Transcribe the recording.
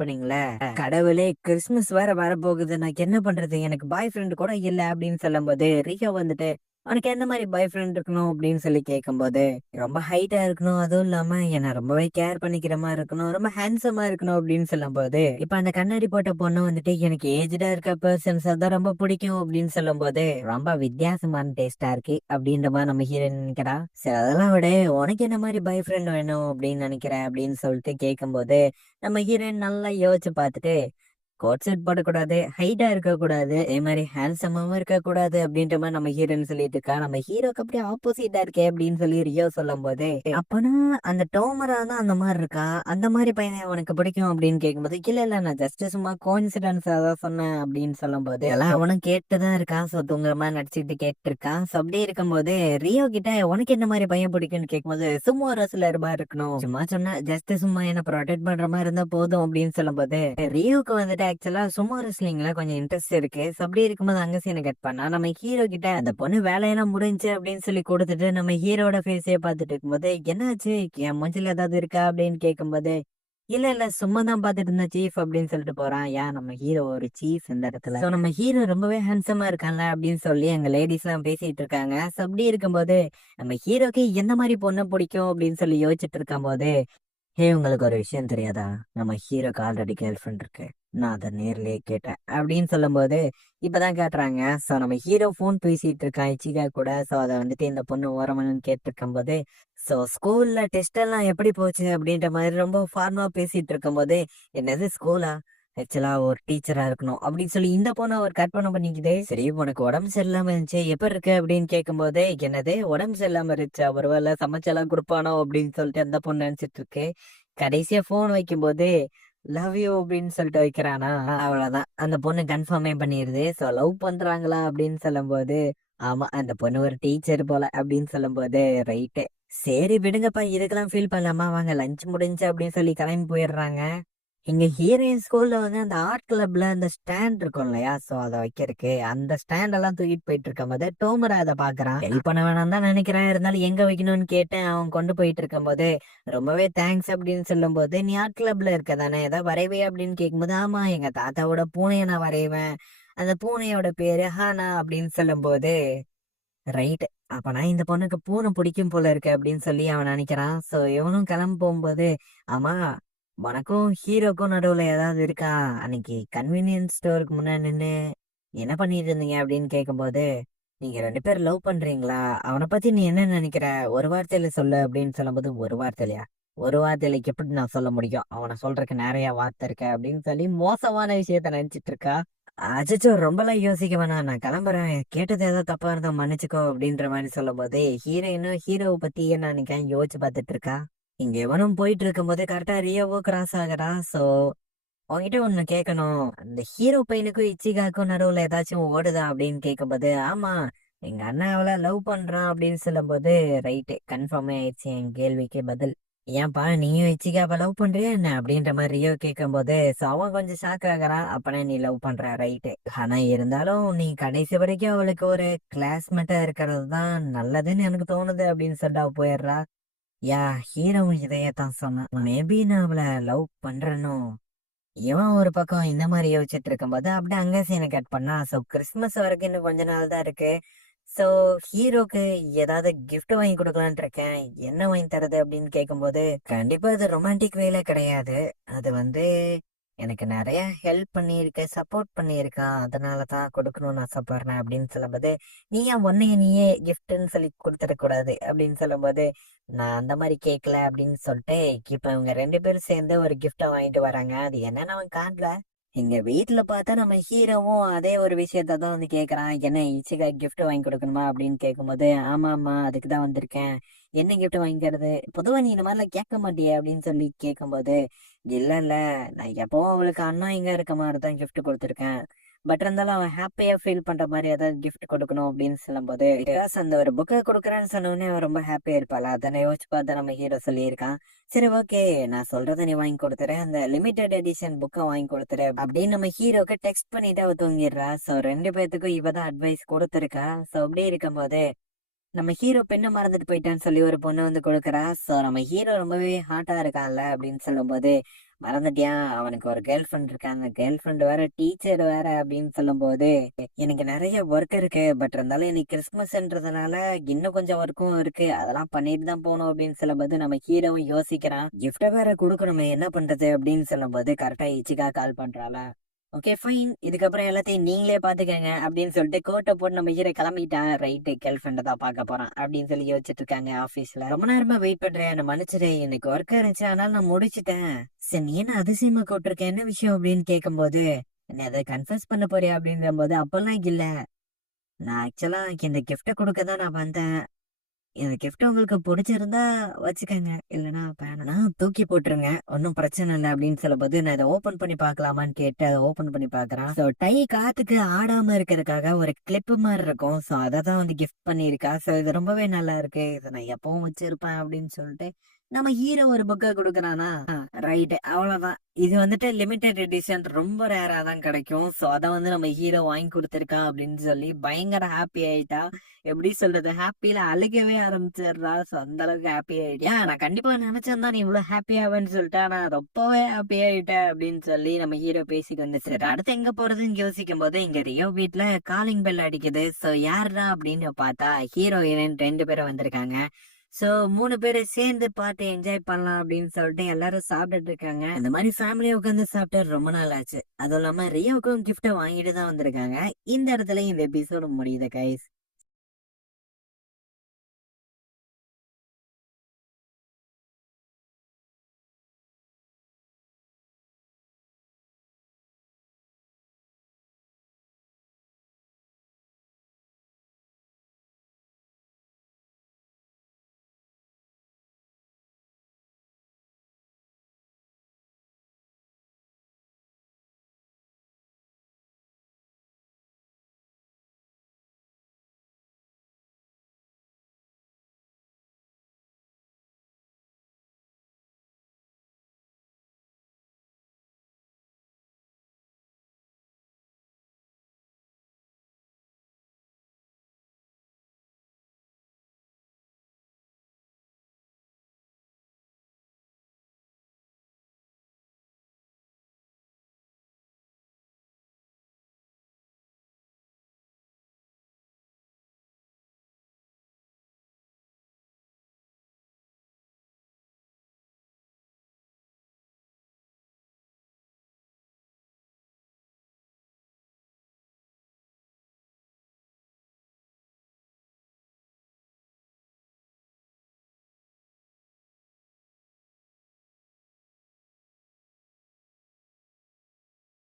பண்ணீங்களே, கடவுளே கிறிஸ்துமஸ் வேற வரப்போகுது. நான் என்ன பண்றது? எனக்கு பாய் ஃப்ரெண்ட் கூட இல்ல அப்படின்னு சொல்லும்போது, ரியோ வந்துட்டு உனக்கு எந்த மாரி பாய் ஃப்ரெண்ட் இருக்கணும் அப்படின்னு சொல்லி கேட்கும்போது, ரொம்ப ஹைட்டா இருக்கணும். அதுவும் இல்லாம என்ன ரொம்பவே கேர் பண்ணிக்கிற மாரி இருக்கணும். ரொம்ப ஹேண்ட்ஸமா இருக்கணும் அப்படின்னு சொல்லும்போது, இப்ப அந்த கண்ணாடி போட்ட பொண்ணு வந்துட்டு எனக்கு ஏஜ்டா இருக்க பெர்சன்ஸ் தான் ரொம்ப பிடிக்கும் அப்படின்னு சொல்லும்போது, ரொம்ப வித்தியாசமான டேஸ்டா இருக்கு அப்படின்ற மாரி நம்ம ஹீரோயின் நினைக்கிறா. சரி அதெல்லாம் விட உனக்கு என்ன மாரி பாய் ஃப்ரெண்ட் வேணும் அப்படின்னு நினைக்கிற அப்படின்னு சொல்லிட்டு கேட்கும்போது, நம்ம ஹீரோயின் நல்லா யோசிச்சு பார்த்துட்டு கோட் செட் போடக்கூடாது, ஹைட்டா இருக்கக்கூடாது, அதே மாரி ஹேண்ட்ஸமாவும் இருக்கக்கூடாது அப்படின்ற மாரி நம்ம ஹீரோன்னு சொல்லிட்டு இருக்கா. நம்ம ஹீரோக்கு அப்படியே ஆப்போசிட்டா இருக்கே அப்படின்னு சொல்லி ரியோ சொல்லும்போது, அப்பனா அந்த டோமரா தான் அந்த மாரி இருக்கா? அந்த மாரி பையன உனக்கு பிடிக்கும் அப்படின்னு கேட்கும்போது, இல்ல நான் ஜஸ்ட் சும்மா கோஇன்சிடென்ஸா தான் சொன்னேன் அப்படின்னு சொல்லும்போது, எல்லாம் அவனும் கேட்டு தான் இருக்கான். ஸோ தூங்குற மாரி நடிச்சுட்டு கேட்டுருக்கான். ஸோ அப்படி இருக்கும்போது ரியோ கிட்ட உனக்கு என்ன மாரி பையன் பிடிக்கும்னு கேட்கும்போது, சும்மா ரெஸ்லர் மாரி இருக்கணும். சும்மா சொன்னா ஜஸ்ட் சும்மா என்ன ப்ரொடெக்ட் பண்ற மாரி இருந்தா போதும் அப்படின்னு சொல்லும்போது, ரியோவுக்கு வந்துட்டு ஆக்சுவலா சுமோ ரெஸ்லிங்ல கொஞ்சம் இன்ட்ரெஸ்ட் இருக்கு. சோ அப்படி இருக்கும்போது அங்க சீனை கட் பண்ணா நம்ம ஹீரோ கிட்ட அந்த பொண்ணு வேலையெல்லாம் முடிஞ்சு அப்படின்னு சொல்லி கொடுத்துட்டு நம்ம ஹீரோட ஃபேஸையே பார்த்துட்டு இருக்கும்போது, என்னாச்சு என் மூஞ்சில ஏதாவது இருக்கா அப்படின்னு கேட்கும்போது, இல்ல சும்மா தான் பார்த்துட்டு இருந்தேன் சீஃப் அப்படின்னு சொல்லிட்டு போறான். ஏன் நம்ம ஹீரோ ஒரு சீஃப் இந்த இடத்துல. சோ நம்ம ஹீரோ ரொம்பவே ஹேண்ட்ஸமா இருக்கான்ல அப்படின்னு சொல்லி அங்க லேடிஸ் எல்லாம் பேசிட்டு இருக்காங்க. சோ அப்படி இருக்கும்போது நம்ம ஹீரோக்கு எந்த மாதிரி பொண்ணு பிடிக்கும் அப்படின்னு சொல்லி யோசிச்சுட்டு இருக்கும்போது, ஹே உங்களுக்கு ஒரு விஷயம் தெரியாதா? நம்ம ஹீரோக்கு ஆல்ரெடி கேர்ள் ஃப்ரெண்ட் இருக்கு. நான் அதை நேர்லயே கேட்டேன் அப்படின்னு சொல்லும்போது இப்பதான் கேட்டுறாங்க. சோ நம்ம ஹீரோ போன் பேசிட்டு இருக்கான் இச்சிகா கூட. சோ அதை வந்துட்டு இந்த பொண்ணு ஓரமனு கேட்டு இருக்கும் போது, சோ ஸ்கூல்ல டெஸ்ட் எல்லாம் எப்படி போச்சு அப்படின்ற மாதிரி ரொம்ப ஃபார்மா பேசிட்டு இருக்கும் போது, என்னது ஸ்கூலா? ஆக்சுவலா ஒரு டீச்சரா இருக்கணும் அப்படின்னு சொல்லி இந்த பொண்ணை ஒரு கற்பனை பண்ணிக்குதே. சரி உனக்கு உடம்பு சரியில்லாம இருந்துச்சு எப்ப இருக்கு அப்படின்னு கேட்கும்போது, என்னது உடம்பு சரியில்லாம இருந்துச்சா? ஒருவேளை சமைச்செல்லாம் கொடுப்பானோ அப்படின்னு சொல்லிட்டு அந்த பொண்ணு நினைச்சிட்டு இருக்கு. கடைசியா போன் வைக்கும்போது லவ் யூ அப்படின்னு சொல்லிட்டு வைக்கிறானா, அவ்வளவுதான் அந்த பொண்ணு கன்ஃபார்மே பண்ணிருது. சோ லவ் பண்றாங்களா அப்படின்னு சொல்லும்போது, ஆமா அந்த பொண்ணு ஒரு டீச்சர் போல அப்படின்னு சொல்லும்போது, ரைட்டு சரி விடுங்கப்பா இதுக்கெல்லாம் ஃபீல் பண்ணலாமா, வாங்க லஞ்ச் முடிஞ்சு அப்படின்னு சொல்லி கிளம்பி போயிடுறாங்க. எங்க ஹீரோயின் ஸ்கூல்ல வந்து அந்த ஆர்ட் கிளப்ல அந்த ஸ்டாண்ட் இருக்கும் இல்லையா, சோ அதை வைக்கிறதுக்கு அந்த ஸ்டாண்ட் எல்லாம் தூக்கிட்டு போயிட்டு இருக்கும் போது டோமரா அதை பாக்குறான். ஹெல்ப் பண்ண வேணாம் தான் நினைக்கிறேன், இருந்தாலும் எங்க வைக்கணும்னு கேட்டேன். அவன் கொண்டு போயிட்டு இருக்கும் போது ரொம்பவே தேங்க்ஸ் அப்படின்னு சொல்லும் போது, நீ ஆர்ட் கிளப்ல இருக்க தானே ஏதாவது வரைவே அப்படின்னு கேட்கும்போது, ஆமா எங்க தாத்தாவோட பூனையை நான் வரைவேன், அந்த பூனையோட பேரு ஹானா அப்படின்னு சொல்லும் போது, ரைட் அப்பனா இந்த பொண்ணுக்கு பூனை பிடிக்கும் போல இருக்கு அப்படின்னு சொல்லி அவன் நினைக்கிறான். சோ இவனும் கிளம்ப போகும்போது, ஆமா உனக்கும் ஹீரோக்கும் நடுவுல ஏதாவது இருக்கா? அன்னைக்கு கன்வீனியன்ஸ் ஸ்டோருக்கு முன்னாடி நின்னு என்ன பண்ணிட்டு இருந்தீங்க அப்படின்னு கேட்கும்போது, நீங்க ரெண்டு பேரும் லவ் பண்றீங்களா? அவனை பத்தி நீ என்ன நினைக்கிற? ஒரு வார்த்தையில சொல்லு அப்படின்னு சொல்லும்போது, ஒரு வார்த்தையிலயா? ஒரு வார்த்தையில எப்படி நான் சொல்ல முடியும்? அவனை சொல்றதுக்கு நிறைய வார்த்தை இருக்க அப்படின்னு சொல்லி மோசமான விஷயத்த நினைச்சிட்டு இருக்கா. அச்சச்சோ ரொம்பலாம் யோசிக்க வேணாம், நான் கிளம்புறேன், கேட்டது ஏதாவது தப்பா இருந்தா மன்னிச்சுக்கோ அப்படின்ற மாதிரி சொல்லும் போது ஹீரோயினும் ஹீரோவை பத்தி என்ன நினைக்க யோசிச்சு பார்த்துட்டு இருக்கா. இங்க எவனும் போயிட்டு இருக்கும் போது கரெக்டா ரியோவோ கிராஸ் ஆகுறா. சோ உன்கிட்ட ஒண்ணு கேட்கணும், அந்த ஹீரோ பையனுக்கும் இச்சிகாக்கும் நடுவுல ஏதாச்சும் ஓடுதா அப்படின்னு கேட்கும்போது, ஆமா எங்க அண்ணன் அவளை லவ் பண்றான் அப்படின்னு சொல்லும் போது, ரைட்டு கன்ஃபார்மே ஆயிடுச்சு என் கேள்விக்கு பதில். ஏன்பா நீயும் இச்சிகாவை லவ் பண்றியா என்ன அப்படின்ற மாதிரி ரியோ கேட்கும்போது, so அவன் கொஞ்சம் ஷாக் ஆகுறான். அப்பனே நீ லவ் பண்ற ரைட்டு, ஆனா இருந்தாலும் நீ கடைசி வரைக்கும் அவளுக்கு ஒரு கிளாஸ்மேட்டா இருக்கிறது தான் நல்லதுன்னு எனக்கு தோணுது அப்படின்னு சொல்லிட்டு அவ போயிடுறா. யா ஹீரோவும் இதையே தான் சொன்னான், மேபி நான் அவளை லவ் பண்றேனோ. இவன் ஒரு பக்கம் இந்த மாதிரி யோசிச்சுட்டு இருக்கும்போது அப்படியே அங்க சீனை கட் பண்ணா. சோ கிறிஸ்துமஸ் வரைக்கும் இன்னும் கொஞ்ச நாள் தான் இருக்கு. சோ ஹீரோக்கு ஏதாவது gift வாங்கி கொடுக்கலான்னு இருக்கேன், என்ன வாங்கி தரது அப்படின்னு கேட்கும்போது, கண்டிப்பா இது ரொமான்டிக் வேல கிடையாது. அது வந்து எனக்கு நிறைய ஹெல்ப் பண்ணியிருக்க, சப்போர்ட் பண்ணியிருக்கான், அதனாலதான் கொடுக்கணும்னு ஆசைப்படுறேன் அப்படின்னு சொல்லும்போது, நீ ஏன் உன்னைய நீயே கிஃப்ட்ன்னு சொல்லி கொடுத்துடக்கூடாது அப்படின்னு சொல்லும்போது, நான் அந்த மாதிரி கேட்கல அப்படின்னு சொல்லிட்டு இப்ப இவங்க ரெண்டு பேரும் சேர்ந்து ஒரு கிஃப்ட வாங்கிட்டு வராங்க. அது என்னன்னு அவன் காணல. எங்க வீட்டுல பார்த்தா நம்ம ஹீரோவும் அதே ஒரு விஷயத்த தான் வந்து கேக்குறான், என்ன இச்சிகா gift வாங்கி கொடுக்கணுமா அப்படின்னு கேட்கும்போது, ஆமா ஆமா அதுக்கு தான் வந்திருக்கேன், என்ன gift வாங்கிக்கிறது, பொதுவா நீ இந்த மாதிரிலாம் கேட்க மாட்டியே அப்படின்னு சொல்லி கேட்கும்போது, இல்ல நான் எப்பவும் அவளுக்கு அண்ணா இங்க இருக்க மாதிரி தான் gift கொடுத்துருக்கேன், பட் இருந்தாலும் அவன் ஹாப்பியா ஃபீல் பண்ற மாதிரி ஏதாவது gift கொடுக்கணும் அப்படின்னு சொல்லும்போது, because அந்த ஒரு புக்கை கொடுக்குறேன்னு சொன்ன உடனே அவன் ரொம்ப ஹாப்பியா இருப்பாளா, அதனை யோசிச்சு பார்த்தா நம்ம ஹீரோ சொல்லியிருக்கான். சரி ஓகே நான் சொல்றத நீ வாங்கி கொடுத்துரு, அந்த லிமிடெட் எடிஷன் புக்கை வாங்கி கொடுத்துரு அப்படின்னு நம்ம ஹீரோக்கு டெக்ஸ்ட் பண்ணிட்டு அவ தூங்கிடுறா. சோ ரெண்டு பேத்துக்கும் இவதான் அட்வைஸ் கொடுத்துருக்கா. சோ அப்படி இருக்கும்போது நம்ம ஹீரோ பெண்ணை மறந்துட்டு போயிட்டான்னு சொல்லி ஒரு பொண்ணு வந்து கொடுக்குறா. சோ நம்ம ஹீரோ ரொம்பவே ஹாட்டா இருக்கான்ல அப்படின்னு சொல்லும்போது, மறந்துட்டியா, அவனுக்கு ஒரு கேர்ள் ஃப்ரெண்ட் இருக்கா, அந்த கேர்ள் ஃப்ரெண்ட் வேற டீச்சர் வேற அப்படின்னு சொல்லும் போது எனக்கு நிறைய ஒர்க் இருக்கு. பட் இருந்தாலும் இன்னைக்கு கிறிஸ்துமஸ்ன்றதுனால இன்னும் கொஞ்சம் ஒர்க்கும் இருக்கு, அதெல்லாம் பண்ணிட்டு தான் போகணும் அப்படின்னு சொல்லும்போது நம்ம ஹீரோவும் யோசிக்கிறான். கிஃப்ட வேற கொடுக்கணுமே, என்ன பண்றது அப்படின்னு சொல்லும்போது கரெக்டா இச்சிகா கால் பண்றாளா. ஓகே ஃபைன், இதுக்கப்புறம் எல்லாத்தையும் நீங்களே பாத்துக்கங்க அப்படின்னு சொல்லிட்டு கோட்டை போட்டு நம்ம ஹீரோ கிளம்பிட்டான். ரைட்டு, கேர்ள் ஃப்ரெண்டை தான் பார்க்க போறான் அப்படின்னு சொல்லி யோசிச்சுட்டு இருக்காங்க ஆபீஸ்ல. ரொம்ப நேரமா வெயிட் பண்றேன், என்ன மன்னிச்சிடு, இன்னைக்கு ஒர்க் இருந்துச்சு அதனால நான் முடிச்சிட்டேன். சரி, நீ என்ன அதிசயமா கூப்பிட்டுருக்க, என்ன விஷயம் அப்படின்னு கேட்கும்போது, என்ன அதை கன்ஃபர்ஸ் பண்ண போறியா அப்படின்ற போது, அப்பெல்லாம் இல்ல, நான் ஆக்சுவலா இந்த கிஃப்ட கொடுக்க தான் நான் வந்தேன். இந்த கிஃப்ட் உங்களுக்கு பிடிச்சிருந்தா வச்சுக்கோங்க, இல்லைன்னா வேணா தூக்கி போட்டுருங்க, ஒன்றும் பிரச்சனை இல்லை அப்படின்னு சொல்லும்போது, நான் இதை ஓபன் பண்ணி பார்க்கலாமான்னு கேட்டு அதை ஓபன் பண்ணி பார்க்கறான். ஸோ டை காத்துக்கு ஆடாம இருக்கிறதுக்காக ஒரு கிளிப் மாதிரி இருக்கும். ஸோ அதை தான் வந்து கிஃப்ட் பண்ணியிருக்கா. ஸோ இது ரொம்பவே நல்லா இருக்கு, இதை நான் எப்பவும் வச்சிருப்பேன் அப்படின்னு சொல்லிட்டு நம்ம ஹீரோ ஒரு புக்கை கொடுக்குறானா. ரைட், அவ்வளவுதான். இது வந்துட்டு லிமிடெட் எடிஷன், ரொம்ப ரேரா தான் கிடைக்கும். ஸோ அதை வந்து நம்ம ஹீரோ வாங்கி கொடுத்துருக்கா அப்படின்னு சொல்லி பயங்கர ஹாப்பி ஆயிட்டா. எப்படி சொல்றது, ஹாப்பியில அழுகவே ஆரம்பிச்சிடுறா. சோ அந்த அளவுக்கு ஹாப்பி ஆயிட்டியா, நான் கண்டிப்பா நினைச்சேன் நீ இவ்வளவு ஹாப்பி ஆவேன்னு சொல்லிட்டு, நான் ரொம்பவே ஹாப்பி ஆயிட்டேன் அப்படின்னு சொல்லி நம்ம ஹீரோ பேசிட்டு வந்து சரி அடுத்து எங்க போறதுன்னு யோசிக்கும் போது இங்க ரியோ வீட்டுல காலிங் பெல் அடிக்குது. சோ யாருடா அப்படின்னு பார்த்தா ஹீரோ ஹீரோயின் 2 பேரும் வந்திருக்காங்க. சோ 3 பேரை சேர்ந்து பார்த்து என்ஜாய் பண்ணலாம் அப்படின்னு சொல்லிட்டு எல்லாரும் சாப்பிட்டுட்டு இருக்காங்க. இந்த மாதிரி ஃபேமிலியா உட்காந்து சாப்பிட்டு ரொம்ப நாள் ஆச்சு. அதுவும் இல்லாம ரியோவுக்கும் கிஃப்ட வாங்கிட்டு தான் வந்திருக்காங்க. இந்த இடத்துல இந்த எபிசோடு முடியுது கைஸ்.